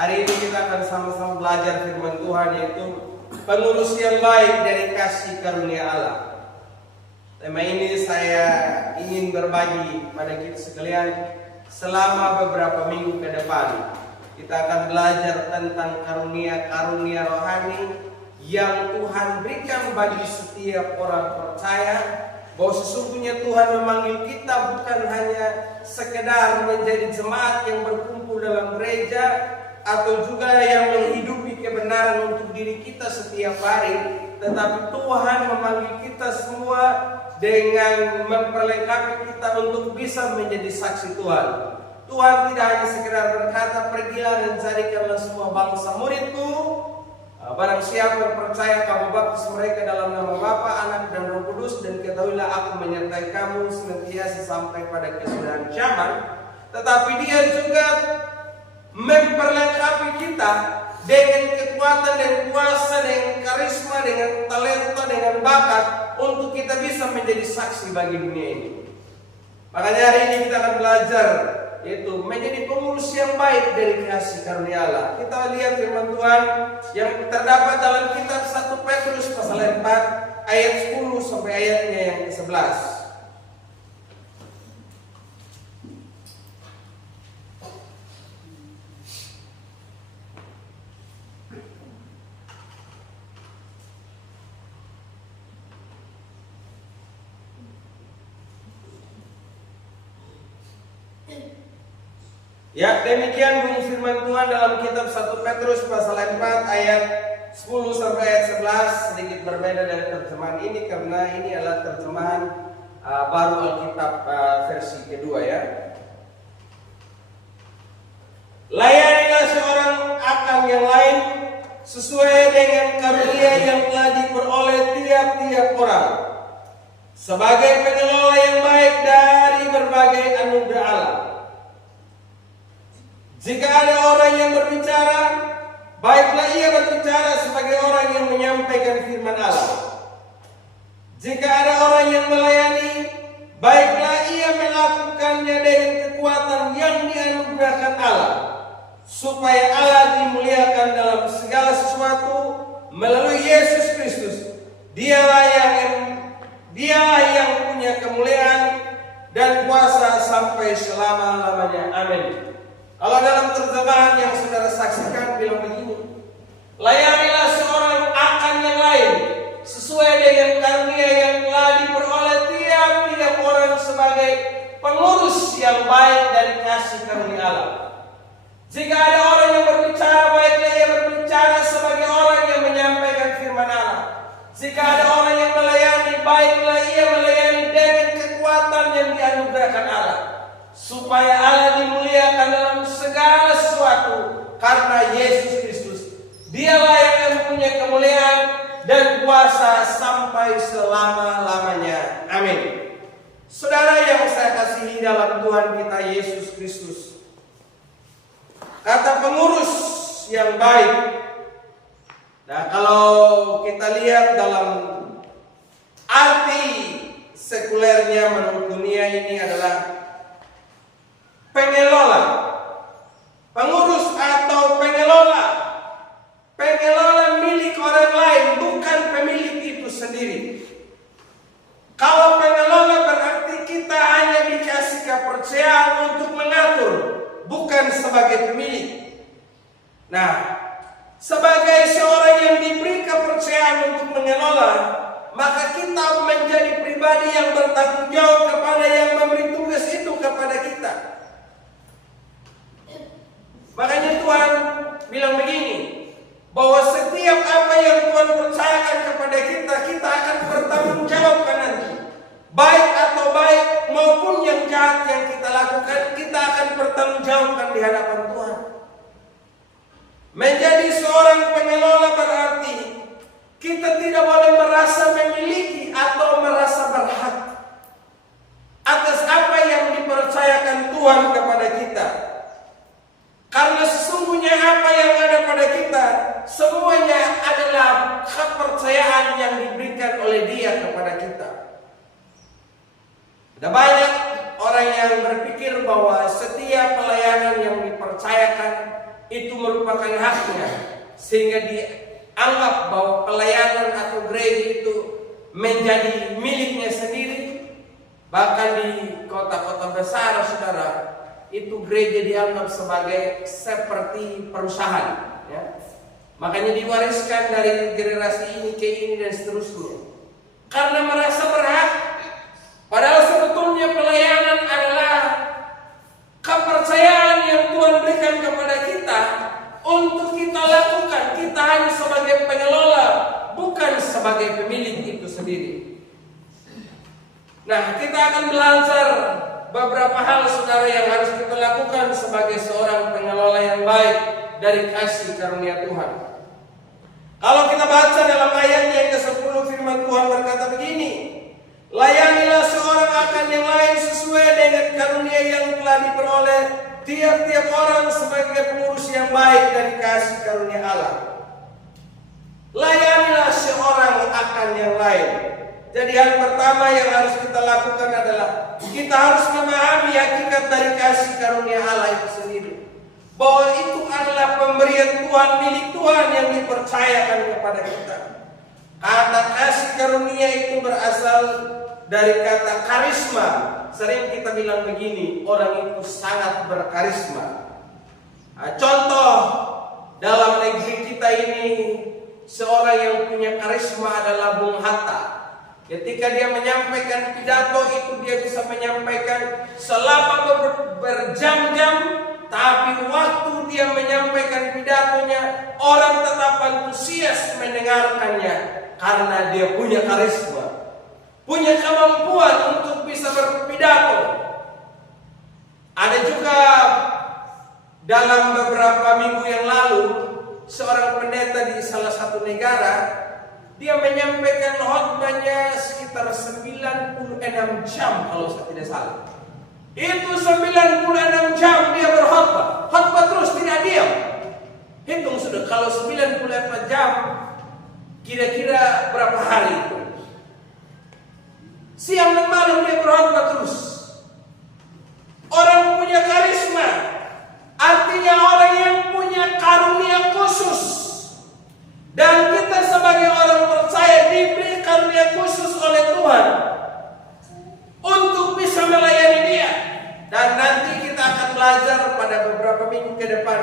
Hari ini kita akan sama-sama belajar firman Tuhan, yaitu pengurus yang baik dari kasih karunia Allah. Tema ini saya ingin berbagi pada kita sekalian selama beberapa minggu ke depan. Kita akan belajar tentang karunia-karunia rohani yang Tuhan berikan bagi setiap orang percaya, bahwa sesungguhnya Tuhan memanggil kita bukan hanya sekedar menjadi jemaat yang berkumpul dalam gereja, atau juga yang menghidupi kebenaran untuk diri kita setiap hari, tetapi Tuhan memanggil kita semua dengan memperlengkapi kita untuk bisa menjadi saksi Tuhan. Tuhan tidak hanya sekedar berkata, pergilah dan jadikanlah semua bangsa muridku. Barang siapa yang percaya, kamu baptis mereka dalam nama Bapa, Anak dan Roh Kudus, dan ketahuilah aku menyertai kamu senantiasa sampai pada kesudahan zaman. Tetapi dia juga memperlengkapi kita dengan kekuatan dan kuasa, dengan karisma, dengan talenta, dengan bakat untuk kita bisa menjadi saksi bagi dunia ini. Makanya hari ini kita akan belajar, yaitu menjadi pengurus yang baik dari kasih karunia Allah. Kita lihat firman Tuhan yang terdapat dalam kitab 1 Petrus pasal 4 ayat 10 sampai ayatnya yang ke-11. Ya, demikian bunyi firman Tuhan dalam kitab 1 Petrus pasal 4 ayat 10 sampai ayat 11. Sedikit berbeda dari terjemahan ini karena ini adalah terjemahan baru Alkitab versi kedua ya. Layanilah seorang akan yang lain sesuai dengan karunia yang telah diperoleh tiap-tiap orang, sebagai pengelola yang baik dari berbagai anugerah Allah. Jika ada orang yang berbicara, baiklah ia berbicara sebagai orang yang menyampaikan firman Allah. Jika ada orang yang melayani, baiklah ia melakukannya dengan kekuatan yang dianugerahkan Allah, supaya Allah dimuliakan dalam segala sesuatu melalui Yesus Kristus. Dialah yang punya kemuliaan dan kuasa sampai selama-lamanya. Amin. Kalau dalam terjemahan yang saudara saksikan bilang begini, layanilah seorang akan yang lain sesuai dengan karunia yang telah diperoleh tiap-tiap orang sebagai pengurus yang baik dari kasih karunia Allah. Jika ada orang yang berbicara, baiklah ia berbicara sebagai orang yang menyampaikan firman Allah. Jika ada orang yang melayani, baiklah ia melayani dengan kekuatan yang dianugerahkan Allah, supaya Allah dimuliakan dalam segala sesuatu karena Yesus Kristus. Dialah yang mempunyai kemuliaan dan kuasa sampai selama-lamanya. Amin. Saudara yang saya kasihi dalam Tuhan kita Yesus Kristus, kata pengurus yang baik. Nah, kalau kita lihat dalam arti sekulernya menurut dunia ini adalah pengelola, pengurus atau pengelola. Pengelola milik orang lain, bukan pemilik itu sendiri. Kalau pengelola berarti kita hanya dikasih kepercayaan untuk mengatur, bukan sebagai pemilik. Nah, sebagai seorang yang diberi kepercayaan untuk mengelola, maka kita menjadi pribadi yang bertanggung jawab kepada yang memberi tugas itu kepada kita. Makanya Tuhan bilang begini, bahwa setiap apa yang Tuhan percayakan kepada kita, kita akan bertanggung jawabkan nanti. Baik atau baik maupun yang jahat yang kita lakukan, kita akan bertanggung jawabkan di hadapan Tuhan. Menjadi seorang pengelola berarti kita tidak boleh merasa memiliki atau merasa berhak atas apa yang dipercayakan Tuhan kepada kita. Karena sesungguhnya apa yang ada pada kita semuanya adalah kepercayaan yang diberikan oleh Dia kepada kita. Ada banyak orang yang berpikir bahwa setiap pelayanan yang dipercayakan itu merupakan haknya, sehingga dianggap bahwa pelayanan atau gereja itu menjadi miliknya sendiri. Bahkan di kota-kota besar, saudara, itu gereja dianggap sebagai seperti perusahaan, ya. Makanya diwariskan dari generasi ini ke ini dan seterusnya, karena merasa berhak. Padahal sebetulnya pelayanan adalah kepercayaan yang Tuhan berikan kepada kita untuk kita lakukan. Kita hanya sebagai pengelola, bukan sebagai pemilik itu sendiri. Nah, kita akan belajar beberapa hal, saudara, yang harus kita lakukan sebagai seorang pengelola yang baik dari kasih karunia Tuhan. Kalau kita baca dalam ayat yang ke-10, firman Tuhan berkata begini, layanilah seorang akan yang lain sesuai dengan karunia yang telah diperoleh tiap-tiap orang sebagai pengurus yang baik dari kasih karunia Allah. Layanilah seorang akan yang lain. Jadi hal pertama yang harus kita lakukan adalah kita harus memahami hakikat dari kasih karunia Allah itu sendiri, bahwa itu adalah pemberian Tuhan, milik Tuhan yang dipercayakan kepada kita. Kata kasih karunia itu berasal dari kata karisma. Sering kita bilang begini, orang itu sangat berkarisma. Nah, contoh dalam negeri kita ini, seorang yang punya karisma adalah Bung Hatta. Ketika dia menyampaikan pidato itu, dia bisa menyampaikan selama berjam-jam, tapi waktu dia menyampaikan pidatonya, orang tetap antusias mendengarkannya karena dia punya karisma, punya kemampuan untuk bisa berpidato. Ada juga dalam beberapa minggu yang lalu, seorang pendeta di salah satu negara, dia menyampaikan khotbahnya sekitar 96 jam kalau saya tidak salah. Itu 96 jam dia berkhotbah. Khotbah terus, tidak diam. Hitung sudah, kalau 94 jam kira-kira berapa hari itu? Siang dan malam dia berkhotbah terus. Orang punya karisma, artinya orang yang punya karunia khusus. Dan kita sebagai orang percaya diberi karunia khusus oleh Tuhan untuk bisa melayani Dia. Dan nanti kita akan belajar pada beberapa minggu ke depan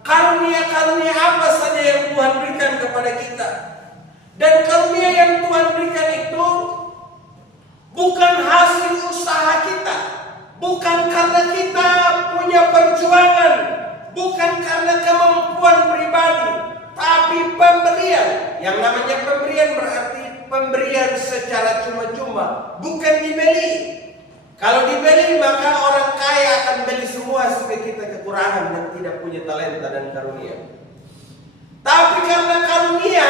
karunia-karunia apa saja yang Tuhan berikan kepada kita. Dan karunia yang Tuhan berikan itu bukan hasil usaha kita, bukan karena kita punya perjuangan, bukan karena kemampuan pribadi, tapi pemberian. Yang namanya pemberian berarti pemberian secara cuma-cuma, bukan dibeli. Kalau dibeli maka orang kaya akan beli semua sehingga kita kekurangan dan tidak punya talenta dan karunia. Tapi karena karunia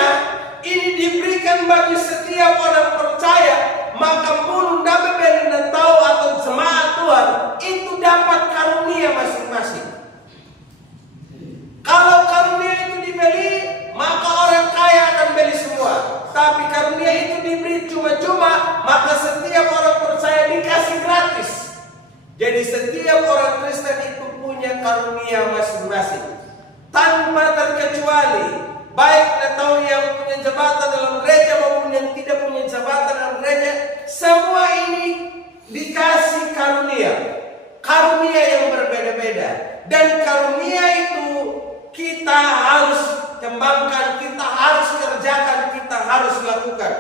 ini diberikan bagi setiap orang percaya, maka mulun dapat dan tahu atau jemaat Tuhan itu dapat karunia masing-masing. Kalau karunia itu dibeli, maka orang kaya akan beli semua. Tapi karunia itu diberi cuma-cuma, maka setiap orang percaya dikasih gratis. Jadi setiap orang Kristen itu punya karunia masing-masing, tanpa terkecuali. Baik atau yang punya jabatan dalam gereja maupun yang tidak punya jabatan dalam gereja, semua ini dikasih karunia. Karunia yang berbeda-beda. Dan karunia itu kita harus kembangkan, kita harus kerjakan, kita harus lakukan.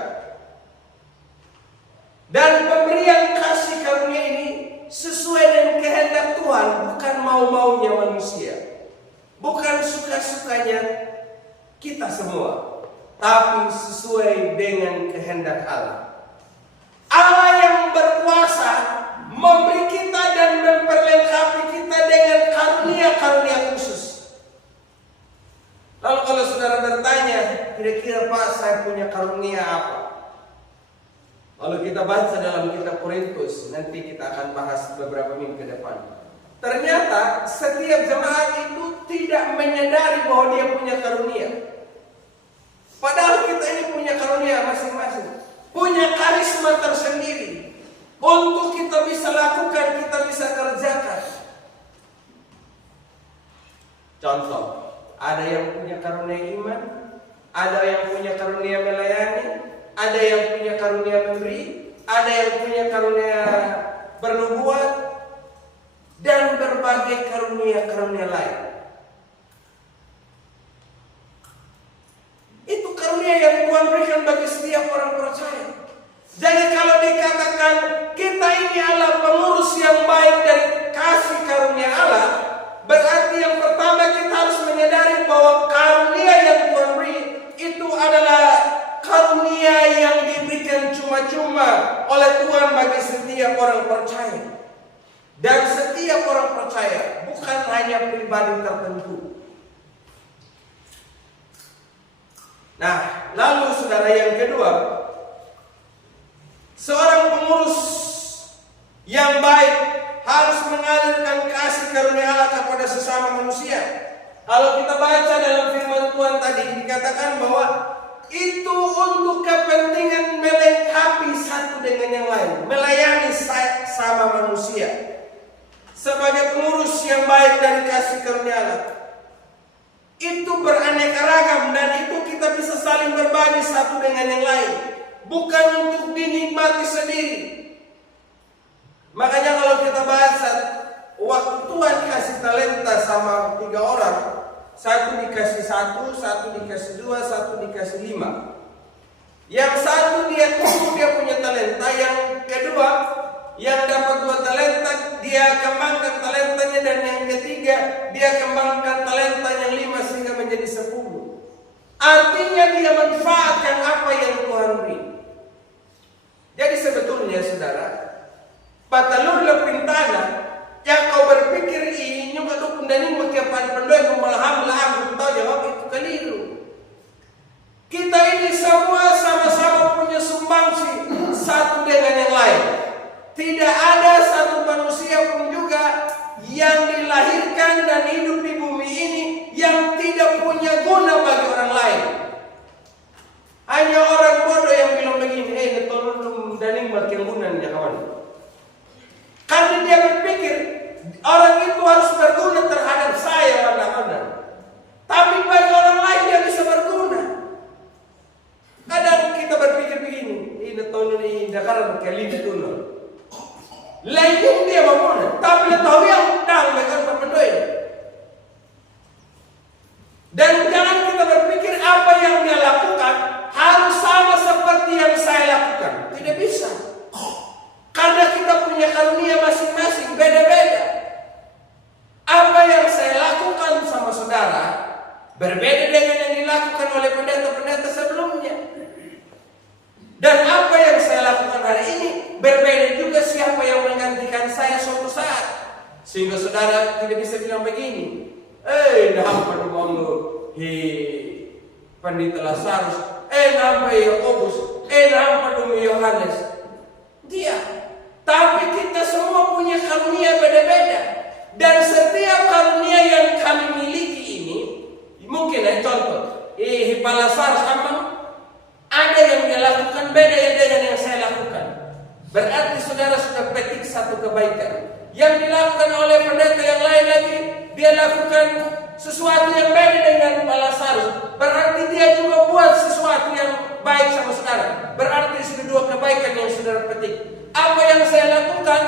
Dan pemberian kasih karunia ini sesuai dengan kehendak Tuhan, bukan mau-maunya manusia, bukan suka-sukanya kita semua, tapi sesuai dengan kehendak Allah. Allah yang berkuasa memberi kita dan memperlengkapi kita dengan karunia-karunia khusus. Lalu kalau saudara bertanya, kira-kira Pak, saya punya karunia apa? Kalau kita baca dalam kitab Korintus, nanti kita akan bahas beberapa minggu ke depan. Ternyata setiap jemaat itu tidak menyadari bahwa dia punya karunia. Padahal kita ini punya karunia masing-masing, punya karisma tersendiri untuk kita bisa lakukan, kita bisa kerjakan. Contoh, ada yang punya karunia iman, ada yang punya karunia melayani, ada yang punya karunia memberi, ada yang punya karunia bernubuat, dan berbagai karunia-karunia lain. Itu karunia yang Tuhan berikan bagi setiap orang percaya. Jadi kalau dikatakan kita ini adalah pengurus yang baik dari kasih karunia Allah, berarti yang pertama kita harus menyadari bahwa karunia yang Tuhan beri itu adalah karunia yang diberikan cuma-cuma oleh Tuhan bagi setiap orang percaya. Dan setiap orang percaya, bukan hanya pribadi tertentu. Nah, lalu saudara, yang kedua, seorang pengurus yang baik harus mengalirkan kasih karunia Allah kepada sesama manusia. Kalau kita baca dalam firman Tuhan tadi dikatakan bahwa itu untuk kepentingan melengkapi satu dengan yang lain, melayani sama manusia. Sebagai pengurus yang baik dari kasih karunia Allah, itu beraneka ragam dan itu kita bisa saling berbagi satu dengan yang lain, bukan untuk dinikmati sendiri. Makanya kalau kita baca waktu Tuhan kasih talenta sama 3 orang, satu dikasih 1, satu dikasih 2, satu dikasih 5. Yang satu dia punya talenta, yang kedua yang dapat 2 talenta dia kembangkan talentanya, dan yang ketiga dia kembangkan talenta yang 5 sehingga menjadi 10. Artinya dia manfaatkan apa yang Tuhan beri. Jadi sebetulnya saudara, patalur lepin tanah yang kau berpikir ini juga dukung dan ini kepan pendoy malaham lagu tahu jawab itu keliru. Kita ini semua sama-sama punya sumbangsi satu dengan yang lain. Tidak ada satu manusia pun juga yang dilahirkan dan hidup di bumi ini yang tidak punya guna bagi orang lain. Hanya orang bodoh yang bilang begini, tolong daning makin gunanya kawan. Karena dia berpikir orang itu harus berguna terhadap saya kadang-kadang. Tapi bagi orang lain dia bisa berguna. Kadang kita berpikir begini, ini tolong ini dakar kali itu loh. Lain dia bangun, tapi dia tahu yang dang mereka berpendoy. Dan jangan kita berpikir apa yang dia lakukan harus sama seperti yang saya lakukan. Tidak bisa. Karena kita punya karunia masing-masing, beda-beda. Apa yang saya lakukan sama saudara berbeda dengan yang dilakukan oleh pendeta-pendeta sebelumnya. Dan apa yang saya lakukan hari ini berbeda juga siapa yang menggantikan saya suatu saat. Sehingga saudara tidak bisa bilang begini, nampak dulu Pandita Lazarus, nampak Yakobus, nampak dulu Yohanes. Dia. Tapi kita semua punya karunia beda-beda. Dan setiap karunia yang kami miliki ini, mungkin contoh, Lazarus ada yang dia lakukan beda dengan yang saya lakukan. Berarti saudara sudah petik satu kebaikan. Yang dilakukan oleh pendeta yang lain lagi, dia lakukan sesuatu yang beda dengan Lazarus. Berarti dia juga buat sesuatu yang baik sama saudara. Berarti sudah 2 kebaikan yang saudara petik. Apa yang saya lakukan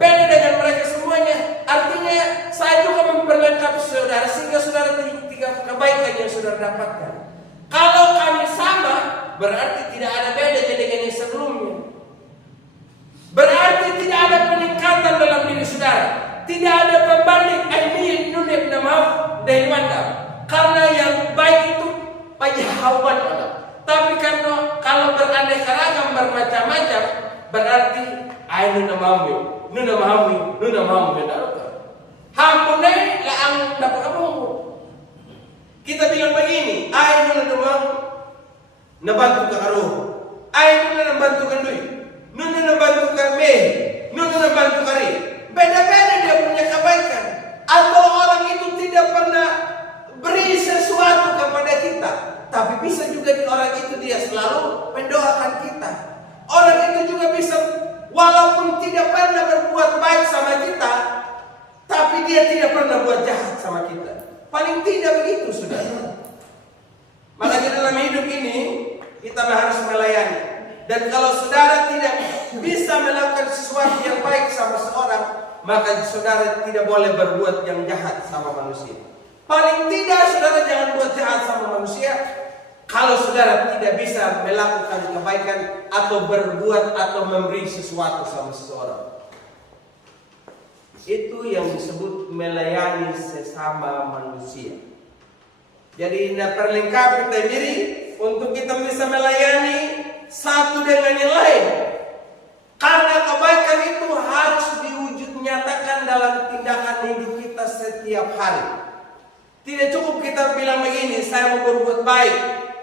beda dengan mereka semuanya. Artinya saya juga memperlengkapi saudara sehingga saudara 3 kebaikan yang saudara dapatkan. Kalau kami sama, berarti tidak ada beda dengan yang sebelumnya. Berarti tidak ada peningkatan dalam diri saudara. Tidak ada pembanding ilmiah nunib namaf dari mandam. Karena yang baik itu pajahawan Allah. Tapi karena kalau beraneka ragam bermacam-macam, berarti nuna mahamu hampune laang dapat kamu. Kita bilang begini, nuna mahamu nabantu ka karo, nuna nabantu ka duit, nuna nabantu ka me, nuna nabantu ka ri. Beda-beda dia punya kebaikan. Atau orang itu tidak pernah beri sesuatu kepada kita, tapi bisa juga di orang itu dia selalu mendoakan kita. Orang itu juga bisa walaupun tidak pernah berbuat baik sama kita, tapi dia tidak pernah buat jahat sama kita. Paling tidak begitu, saudara. Makanya dalam hidup ini kita harus melayani. Dan kalau saudara tidak bisa melakukan sesuatu yang baik sama seorang, maka saudara tidak boleh berbuat yang jahat sama manusia. Paling tidak saudara jangan buat jahat sama manusia kalau saudara tidak bisa melakukan kebaikan atau berbuat atau memberi sesuatu sama seseorang. Itu yang disebut melayani sesama manusia. Jadi perlengkapi kita diri untuk kita bisa melayani satu dengan yang lain. Karena kebaikan itu harus diwujud nyatakan dalam tindakan hidup kita setiap hari. Tidak cukup kita bilang begini, saya mau berbuat baik,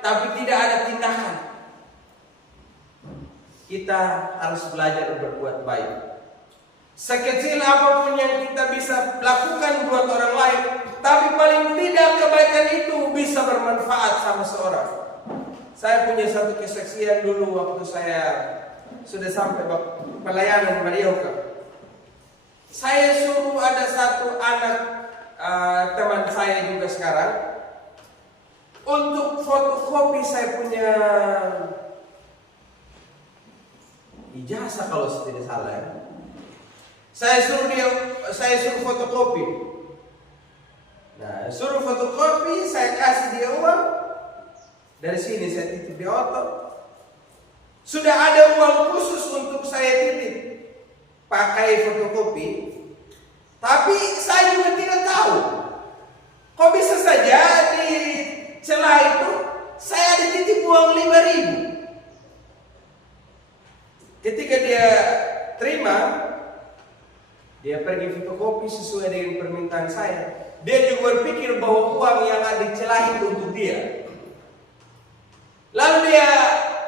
tapi tidak ada tindakan. Kita harus belajar berbuat baik. Sekecil apapun yang kita bisa lakukan buat orang lain, tapi paling tidak kebaikan itu bisa bermanfaat sama seorang. Saya punya satu kesaksian dulu waktu saya sudah sampai pelayanan Marioka. Saya suruh ada satu anak teman saya juga sekarang untuk fotokopi saya punya ijazah kalau tidak salah ya. Saya suruh fotokopi. Nah, suruh fotokopi, saya kasih dia uang. Dari sini saya titip di auto. Sudah ada uang khusus untuk saya titip pakai fotokopi. Tapi saya juga tidak tahu. Kok bisa saja di celah itu saya dititip uang 5.000. Ketika dia terima, dia pergi fotokopi sesuai dengan permintaan saya. Dia juga berpikir bahwa uang yang ada di celah itu untuk dia. Lalu dia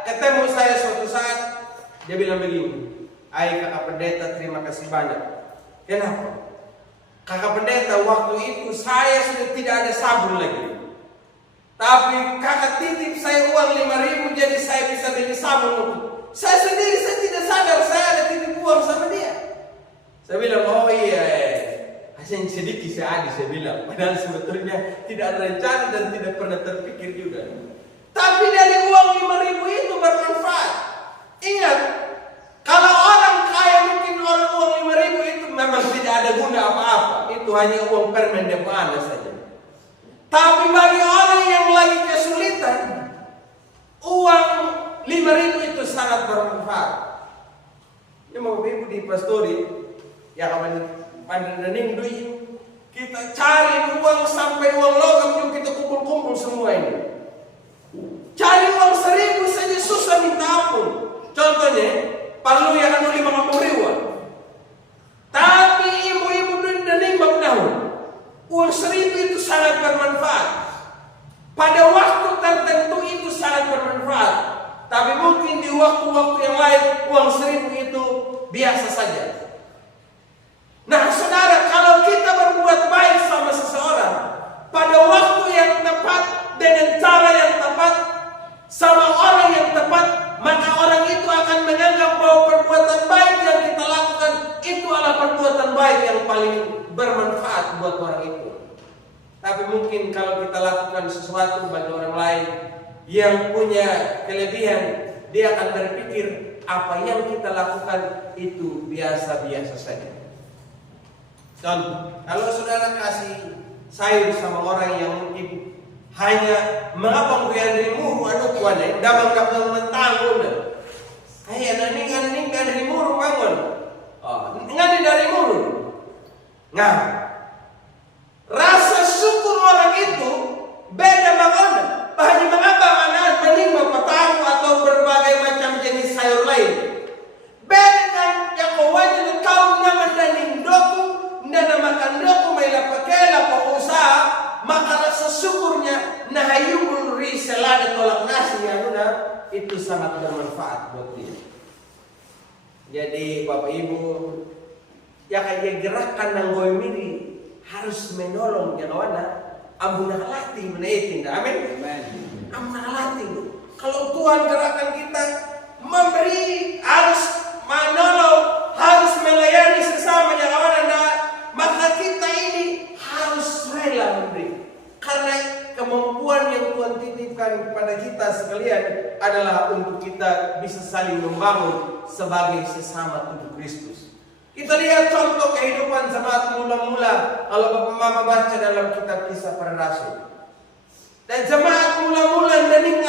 ketemu saya suatu saat, dia bilang begini, "Hai kakak pendeta, terima kasih banyak." Kenapa? Kakak pendeta, waktu itu saya sudah tidak ada sabun lagi. Tapi kakak titip saya uang 5.000, jadi saya bisa beli sabun. Saya sendiri saya tidak sadar saya ada titip uang sama dia. Saya bilang, "Oh iya, hanya sedikit saya bilang. Padahal sebetulnya tidak ada rencana dan tidak pernah terpikir juga. Tapi dari uang 5.000 itu bermanfaat. Ingat, kalau orang kaya mungkin orang uang 5.000 itu memang tidak ada guna apa-apa. Itu hanya uang permen de mana saja. Tapi bagi orang yang lagi kesulitan, uang 5.000 itu sangat bermanfaat. Ini mau ibu di pastori, ya pandang duit, kita cari uang sampai uang logam juga kita kumpul-kumpul semua ini. Cari uang 1.000 saja susah minta ampun. Contohnya, perlu yang 50.000. Tapi ibu-ibu dan nimbang tahu, uang 1.000 itu sangat bermanfaat. Pada waktu tertentu itu sangat bermanfaat. Tapi mungkin di waktu-waktu yang lain uang 1.000 itu biasa saja. Nah saudara, kalau kita berbuat baik sama seseorang pada waktu yang tepat dengan cara yang tepat sama orang yang tepat, maka orang itu akan menganggap bahwa perbuatan baik yang kita lakukan itu adalah perbuatan baik yang paling bermanfaat buat orang itu. Tapi mungkin kalau kita lakukan sesuatu bagi orang lain yang punya kelebihan, dia akan berpikir apa yang kita lakukan itu biasa-biasa saja. Contoh, kalau saudara kasih sayur sama orang yang mungkin hanya mengapa yang dirimu anu kuane damang kapal mentanggung. Hai aning dari muru bangun. Oh, ngani dari muru. Nah, rasa syukur orang itu beda banget. Hanya mengapa anak menimba patahu atau berbagai macam jenis sayur lain. Beda dengan yang kawanya kau nyaman dan doku dan makan doku mela pakela usaha, maka rasa syukurnya nahayubul risalada tolak nasi anuna itu sangat bermanfaat buat dia. Jadi Bapak Ibu, ya kayak gerakan nanggoy mini harus menolong ya kawana. Ampun latih menaitin, amin. Ampun latih. Kalau Tuhan gerakan kita memberi, harus menolong, harus melayani sesama yang kawana, maka kita ini harus rela memberi. kemampuan yang Tuhan titipkan pada kita sekalian adalah untuk kita bisa saling membangun sebagai sesama tubuh Kristus. Kita lihat contoh kehidupan jemaat mula-mula kalau Bapak Mama baca dalam kitab Kisah Para Rasul. Dan jemaat mula-mula daning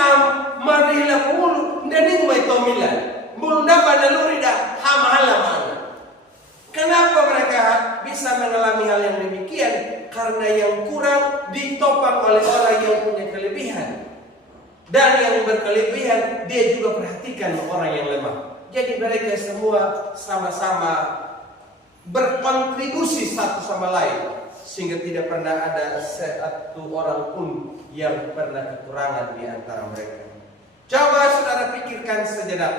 marihla pulu daning may tomilan. Mula banalurida hamahalamana. Kenapa mereka bisa mengalami hal yang demikian? Karena yang kurang ditopang oleh orang yang punya kelebihan. Dan yang berkelebihan dia juga perhatikan orang yang lemah. Jadi mereka semua sama-sama berkontribusi satu sama lain, sehingga tidak pernah ada satu orang pun yang pernah kekurangan di antara mereka. Coba saudara pikirkan sejenak.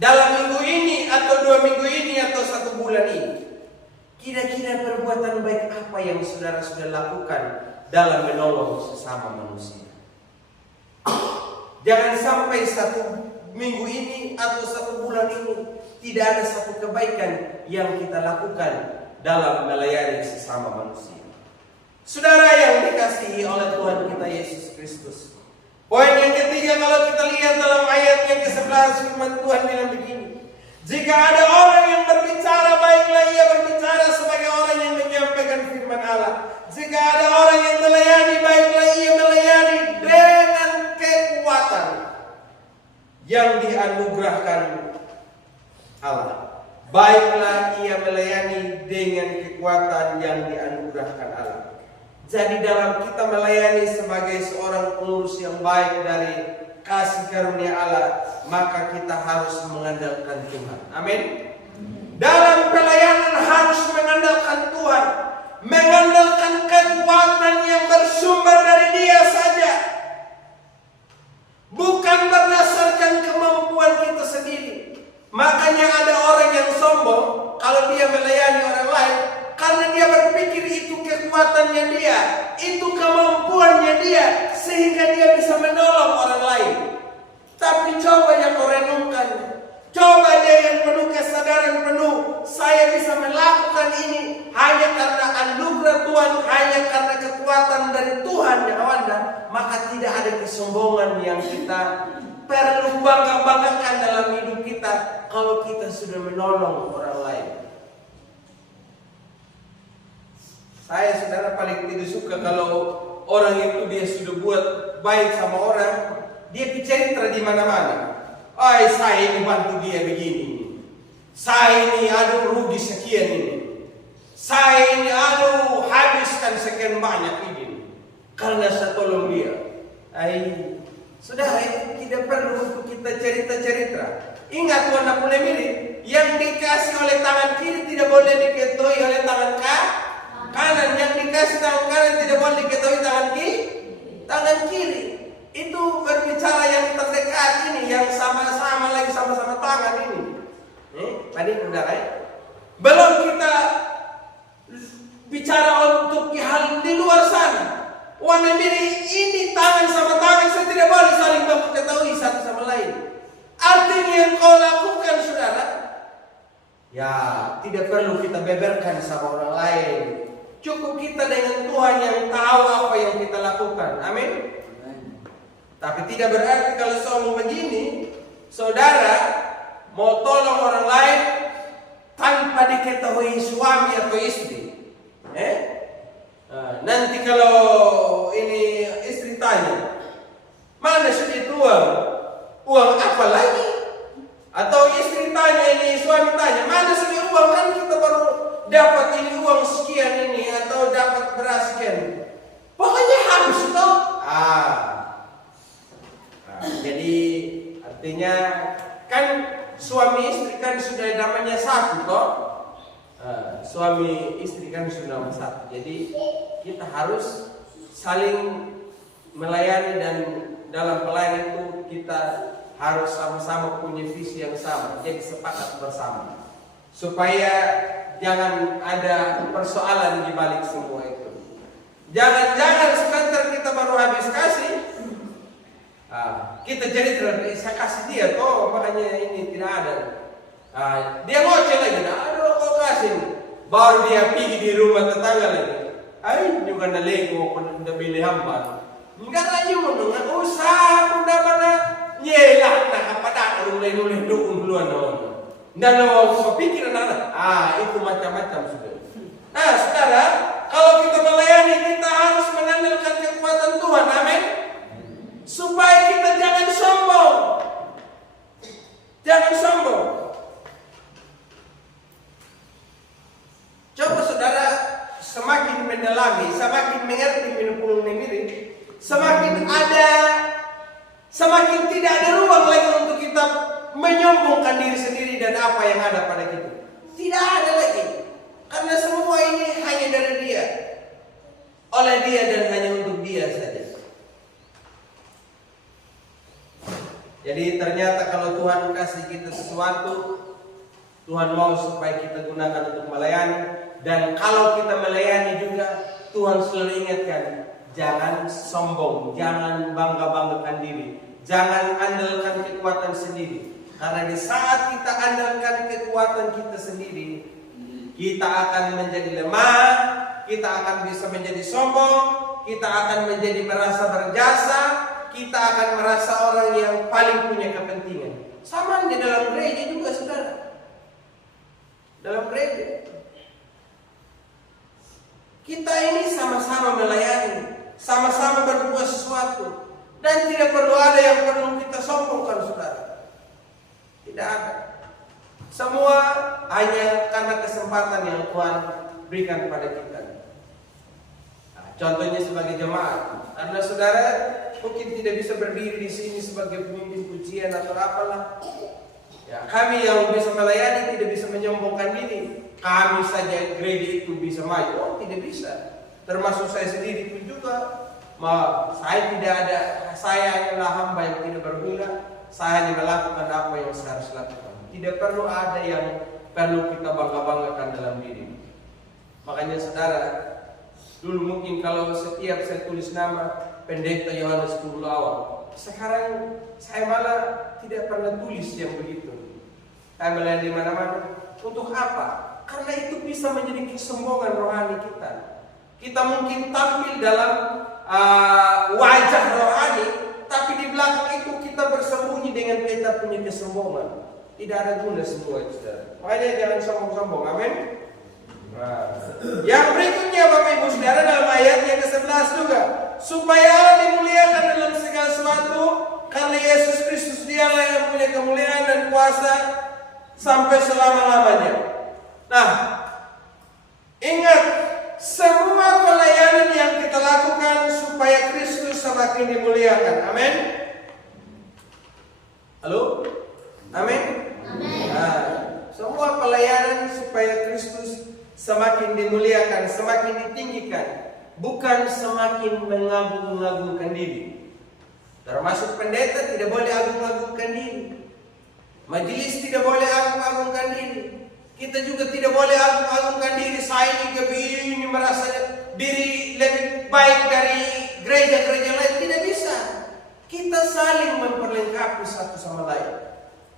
Dalam minggu ini atau 2 minggu ini atau 1 bulan ini, kira-kira perbuatan baik apa yang saudara sudah lakukan dalam menolong sesama manusia? Jangan sampai 1 minggu ini atau 1 bulan ini tidak ada satu kebaikan yang kita lakukan dalam melayani sesama manusia. Saudara yang dikasihi oleh Tuhan kita Yesus Kristus. Poin yang ketiga, kalau kita lihat dalam ayat yang ke-11, firman Tuhan bilang begini. Jika ada orang yang berbicara, baiklah ia berbicara sebagai orang yang menyampaikan firman Allah. Jika ada orang yang melayani, baiklah ia melayani dengan kekuatan yang dianugerahkan Allah. Baiklah ia melayani dengan kekuatan yang dianugerahkan Allah. Jadi dalam kita melayani sebagai seorang pengurus yang baik dari kasih karunia Allah, maka kita harus mengandalkan Tuhan. Amin. Dalam pelayanan harus mengandalkan Tuhan, mengandalkan kekuatan yang bersumber dari Dia saja, bukan berdasarkan kemampuan kita sendiri. Makanya ada orang yang sombong kalau dia melayani orang lain, karena dia berpikir itu kekuatannya dia, itu kemampuannya dia, sehingga dia bisa menolong orang lain. Tapi coba yang kau renungkan, coba dengan penuh kesadaran penuh, saya bisa melakukan ini hanya karena anugerah Tuhan, hanya karena kekuatan dari Tuhan yang ada, maka tidak ada kesombongan yang kita perlu bangga-banggakan dalam hidup kita kalau kita sudah menolong orang lain. Saya saudara paling tidak suka kalau orang itu dia sudah buat baik sama orang, dia bicara di mana-mana. Ay, saya ini bantu dia begini. Saya ini aduh rugi sekian ini. Saya ini aduh habiskan sekian banyak ini. Karena saya tolong dia. Ay, saudara itu tidak perlu untuk kita cerita-cerita. Ingat Tuhan tak boleh milih. Yang dikasih oleh tangan kiri tidak boleh diketahui oleh tangan kanan. Yang dikasih tangan kanan tidak boleh diketahui tangan kiri. Itu berbicara yang terdekat ini, yang sama-sama lagi sama-sama tangan ini. Tadi udah kan? Belum kita bicara untuk hal di luar sana. Warna ini tangan sama tangan, saya tidak boleh saling mengetahui satu sama lain. Artinya yang kau lakukan saudara, ya tidak perlu kita beberkan sama orang lain. Cukup kita dengan Tuhan yang tahu apa yang kita lakukan. Amin. Tapi tidak berarti kalau sombong begini, saudara mau tolong orang lain tanpa diketahui suami atau istri. Nanti kalau ini istri tanya, mana sudah uang? Uang apa lagi? Atau istri tanya, ini suami tanya, mana sudah uang? Kan kita baru dapat ini uang sekian ini, atau dapat beras sekian. Pokoknya habis toh. Jadi artinya kan suami istri kan sudah namanya satu toh. Suami istri kan sudah nama satu. Jadi kita harus saling melayani, dan dalam pelayanan itu kita harus sama-sama punya visi yang sama. Jadi sepakat bersama supaya jangan ada persoalan di balik semua itu. Jangan-jangan sebentar kita baru habis kasih, kita jadi saya kasih dia toh, makanya ini tidak ada. Dia ngoceh lagi, aduh kok kasih, baru dia pergi di rumah tetangga lagi. Ay, juga na lego kung nabili hampan. Enggak lagi mendengar usaha bunda mana nyelah nak apa dah mulai dukung duluan dong. Dan mau kepikiran anak, itu macam-macam sudah. Nah, saudara, kalau kita melayani kita harus mengandalkan kekuatan Tuhan, amin. Supaya kita jangan sombong. Jangan sombong. Coba saudara semakin mendalami, semakin mengerti minum negeri, semakin tidak ada ruang lagi untuk kita menyombongkan diri sendiri dan apa yang ada pada kita. Tidak ada lagi. Karena semua ini hanya dari Dia. Oleh Dia dan hanya untuk Dia saja. Jadi ternyata kalau Tuhan kasih kita sesuatu, Tuhan mau supaya kita gunakan untuk melayani. Dan kalau kita melayani juga, Tuhan selalu ingatkan, jangan sombong, jangan bangga-banggakan diri, jangan andalkan kekuatan sendiri. Karena di saat kita andalkan kekuatan kita sendiri, kita akan menjadi lemah, kita akan bisa menjadi sombong, kita akan menjadi merasa berjasa, kita akan merasa orang yang paling punya kepentingan. Sama di dalam gereja juga, saudara. Dalam gereja kita ini sama-sama melayani, sama-sama berbuat sesuatu, dan tidak perlu ada yang perlu kita sombongkan, saudara. Tidak ada. Semua hanya karena kesempatan yang Tuhan berikan pada kita. Nah, contohnya sebagai jemaat, karena saudara mungkin tidak bisa berdiri di sini sebagai pemimpin pujian atau apalah. Ya, kami yang bisa melayani tidak bisa menyombongkan diri. Kami saja gereja itu bisa maju, tidak bisa. Termasuk saya sendiri pun juga. Saya tidak ada, saya adalah hamba yang tidak berguna. Saya hanya melakukan apa yang saya harus lakukan. Tidak perlu ada yang perlu kita bangga-banggakan dalam diri. Makanya saudara, dulu mungkin kalau setiap saya tulis nama Pendeta Yohanes Kumbula Awang, sekarang saya malah tidak pernah tulis yang begitu. Saya melihat di mana-mana. Untuk apa? Karena itu bisa menjadi kesombongan rohani kita. Kita mungkin tampil dalam wajah rohani, tapi di belakang itu kita bersembunyi dengan kita punya kesombongan. Tidak ada guna semua itu, saudara. Makanya jangan sombong-sombong, amin. Nah, yang berikutnya Bapak Ibu Saudara dalam ayat yang ke-11 juga, supaya Allah dimuliakan dalam segala sesuatu, karena Yesus Kristus dialah yang punya kemuliaan dan kuasa sampai selama-lamanya. Nah, ingat, semua pelayanan yang kita lakukan supaya Kristus semakin dimuliakan. Amin. Halo? Amin. Nah, semua pelayanan supaya Kristus semakin dimuliakan, semakin ditinggikan, bukan semakin mengagung-agungkan diri. Termasuk pendeta tidak boleh agung-agungkan diri. Majelis tidak boleh agung-agungkan diri. Kita juga tidak boleh agung-agungkan diri. Saya juga begini merasa diri lebih baik dari gereja-gereja lain. Tidak bisa. Kita saling memperlengkapi satu sama lain.